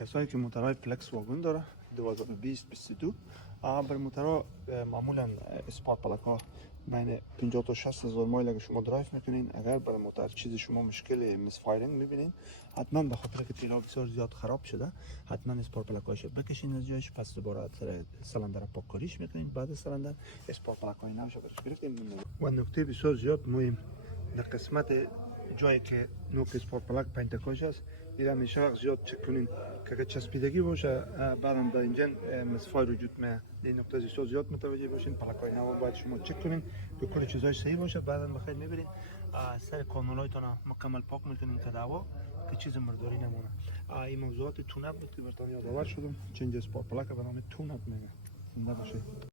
کسایی که موتورهای فلکس واگن داره 2022 بر موتورها معمولا اسپارک پلاک ها بین 50 تا 60 هزار مایل اگه شما درایو میکنین، اگر بر موتور چیزی شما مشکل مس فایرینگ میبینین، حتما به خاطر که تیلا بسیار زیاد خراب شده حتما اسپارک پلاک هاش بکشین از جایش، پس دوباره سلندر پاک کاریش میکنین، بعد سلندر اسپارک پلاک های نوش برش گرفتین. و نکته بسیار زیاد مهم در قسمت جایی که نوک اسپارک پلاک پنتکاش است، ایران میشه وقت زیاد چک کنین که اگه چسبیدگی باشه بعدم در انجن مسفای وجود میاد. این نکته بسیار زیاد متوجه باشین. پلاک های نو باید شما چک کنین که کل چیزاش صحیح باشه، بعدم بخیر میبرین سر کانالایتون مکمل پاک میکنین تا دوا که چیز مرداری نمونه. این موضوعات تونپ بود که براتون یادآور شدم. چنج اسپارک پلاک به نام تونپ میگه. زنده باشید.